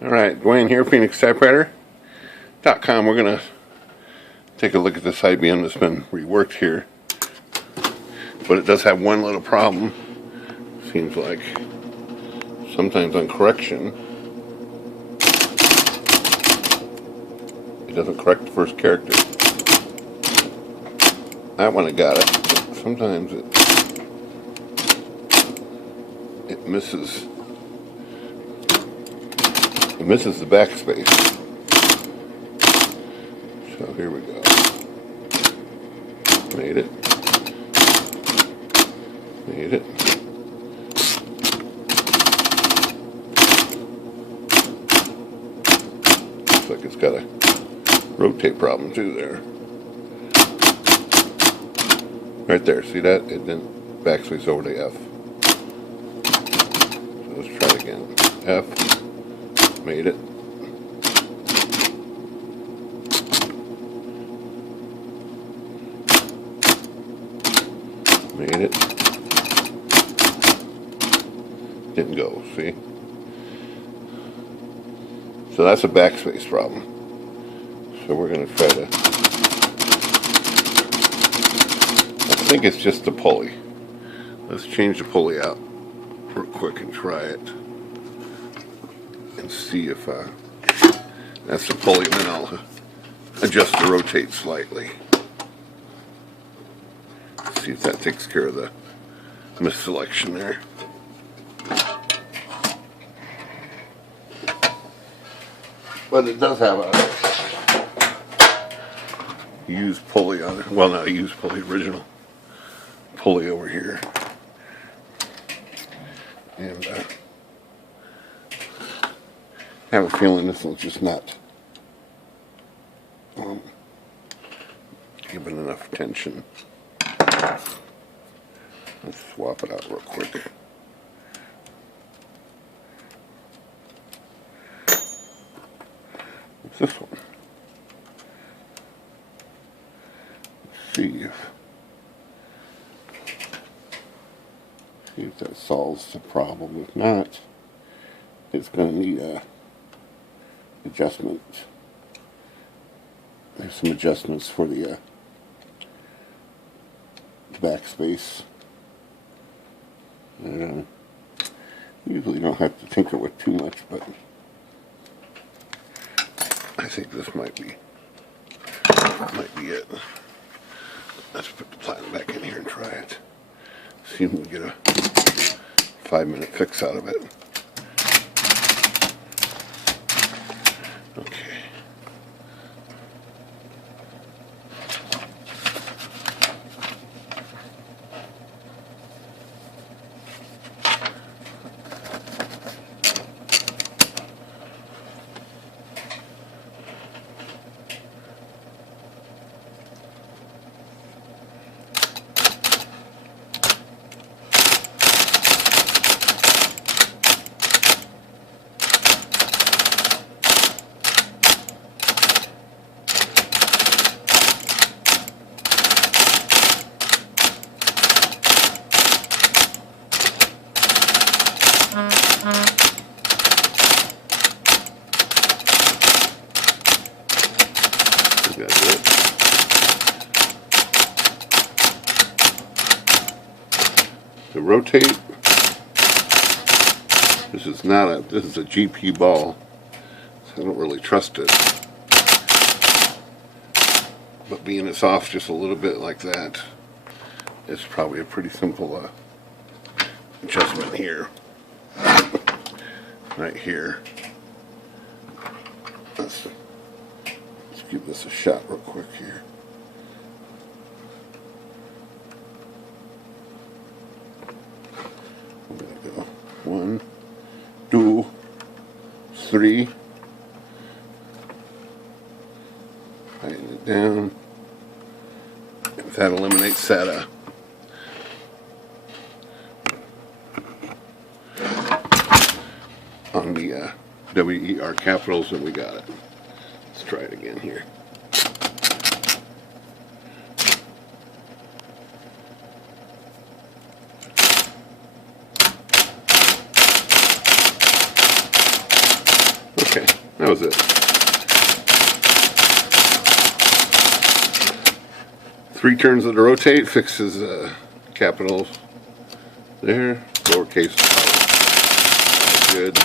Alright, Dwayne here, PhoenixTypewriter.com. We're going to take a look at this IBM that's been reworked here. But it does have one little problem. Seems like sometimes on correction, it doesn't correct the first character. That one I got it, but sometimes it misses. It misses the backspace. So here we go. Made it. Made it. Looks like it's got a rotate problem too there. Right there, see that? It didn't backspace over to F. So let's try it again. F. Made it. Made it. Didn't go, see? So that's a backspace problem. So we're going to try to... I think it's just the pulley. Let's change the pulley out real quick and try it. And see if that's the pulley, and then I'll adjust the rotate slightly. See if that takes care of the misselection there. But it does have a used pulley on it. Well, not a used pulley, original pulley over here. And I have a feeling this one's just not giving enough tension. Let's swap it out real quick. What's this one? Let's see if that solves the problem. If not, it's going to need a adjustment. There's some adjustments for the backspace. Usually don't have to tinker with too much, but I think this might be it. Let's put the platen back in here and try it. See if we can get a 5-minute fix out of it. Okay. The rotate, this is a GP ball, so I don't really trust it. But being it's off just a little bit like that, it's probably a pretty simple adjustment here. Right here. Let's give this a shot real quick here. I'm going to go 1, 2, 3. Tighten it down. If that eliminates that on the WER capitals, and we got it. Let's try it again here. That was it. 3 turns of the rotate fixes capitals there, lowercase good,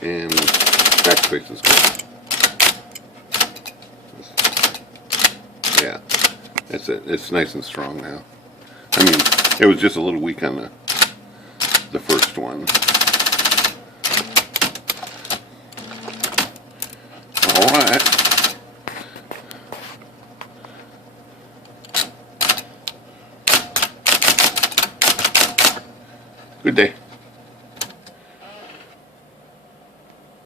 and backspace is good. Yeah, that's it. It's nice and strong now. I mean, it was just a little weak on the first one. All right. Good day.